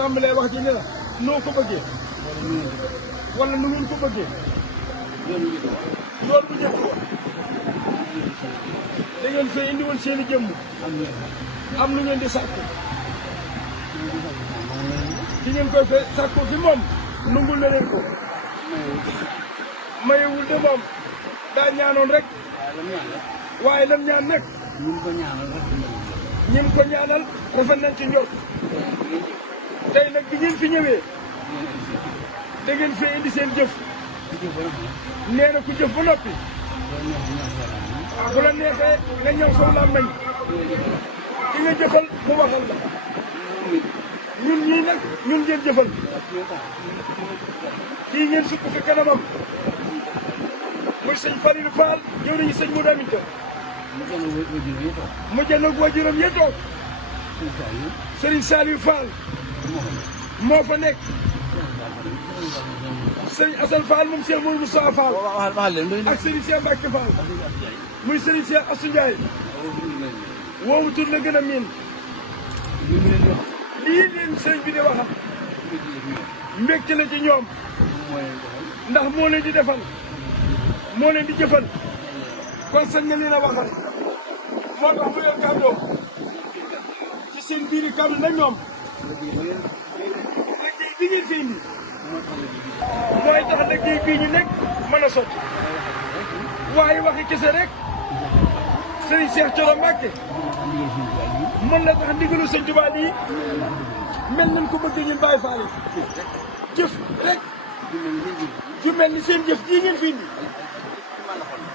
tàmbalee wax ji ne la noo ko bëggee wala nu ngeen ko bëggee loolu bu njëkk woon da ngeen fee indi woon seen i jëmm am lu ngeen di sàkku di ngeen koy fee sàkku fi moom nungul na leen ko mayewul de moom daa ñaanoon rek waaye lam ñaan nekk ñim ko ñaanal rafet nañ ci njort tey nag bi ngeen fi ñëwee da ngeen fee indi seen jëf nee na ku jëf ba noppi bu la neexee nga ñëw soo làmmeñ ki nga jëfal mu waxal la ñun ñii nag ñun ngeen jëfal kii ngeen sukk fi kanamam muy sëñ Falilou Fall jëw nañu sëñ Modou Aminta mu jël nag waajuram yee toog Serigne Saliou Fall moo fa nekk Serigne Assane Fall moom Cheikh Mourou Moussa Fall ak Serigne Cheikh Mbacke Fall muy Serigne Cheikh Assou Ndiaye woowu tur la gën a miin lii leen sëñ bi di waxal mbégte la ci ñoom ndax moo leen di defal moo leen di jëfal kon sañ nga leen a waxal moo tax mu leen kàddoo ci seen biiri kàddu na ñoom liggéey bi ngeen fi indi mooy tax liggéey bii ñu nekk mën a sotti waaye waxi kese rek Serigne Cheikh Thioro Mbacké mën na tax ndigalu sëñ Tuubaa yi mel nañ ko bëgg ñun Baay Faal yi jëf rek ju mel ni seen jëf jii ngeen fi indi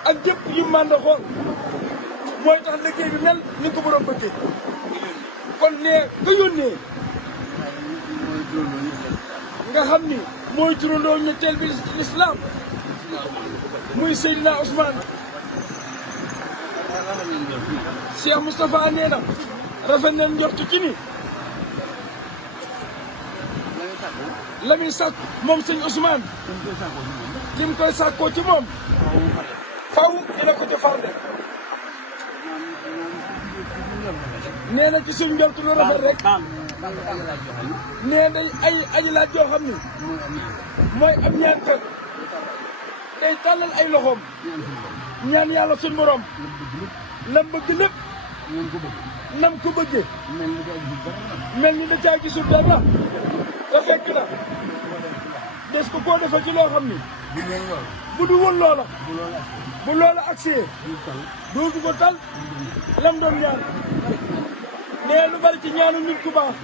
ak jëpp yu mànda xool mooy tax liggéey bi mel ni ko borom bëggee kon nee nga yónnee nga xam ni mooy turandoo ñetteel bi l'islam muy Seydina Ousmane Cheikh Moustapha nee na rafet nañ njortu ci ni la muy sàkk moom sëñ Ousmane li mu koy sàkkoo ci moom faw dina ko ci farde nee na ci suñ njortu lu rafet rek nee day ay aji laaj yoo xam ni mooy am ñaan kat day tàllal ay loxoom ñaan yàlla suñ borom lam bëgg lépp nam ko bëggee mel ni da caa gisul dara te fekk na des ko koo defal ci loo xam ni bu du woon loola bu loola agsee dootu ko tal lam doon ñaan nee lu bari ci ñaanu nit ku baax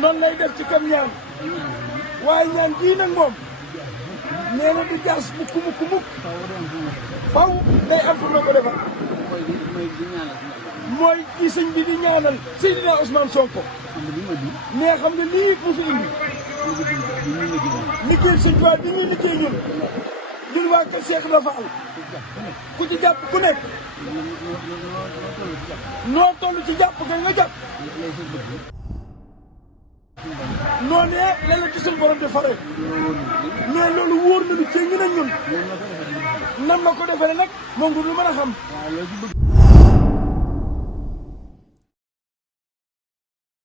noonu lay def ci kam ñaan waaye ñaan gii nag moom nee na du jaas mukk faw day am fu ma ko defal mooy kii sëñ bi di ñaanal Seydina Ousmane Sonko mais xam nga lii mu fi indi liggéey sëñ Tuubaa bi ñuy liggéey ñun waa kër Cheikh Ibra Fall ku ci jàpp ku nekk noo toll ci jàpp ka nga jàpp noonee la la ci suñu borom di fare mais loolu wóor nañu cee ñu ne ñun nam la ko defee nag moom nga du mën a xam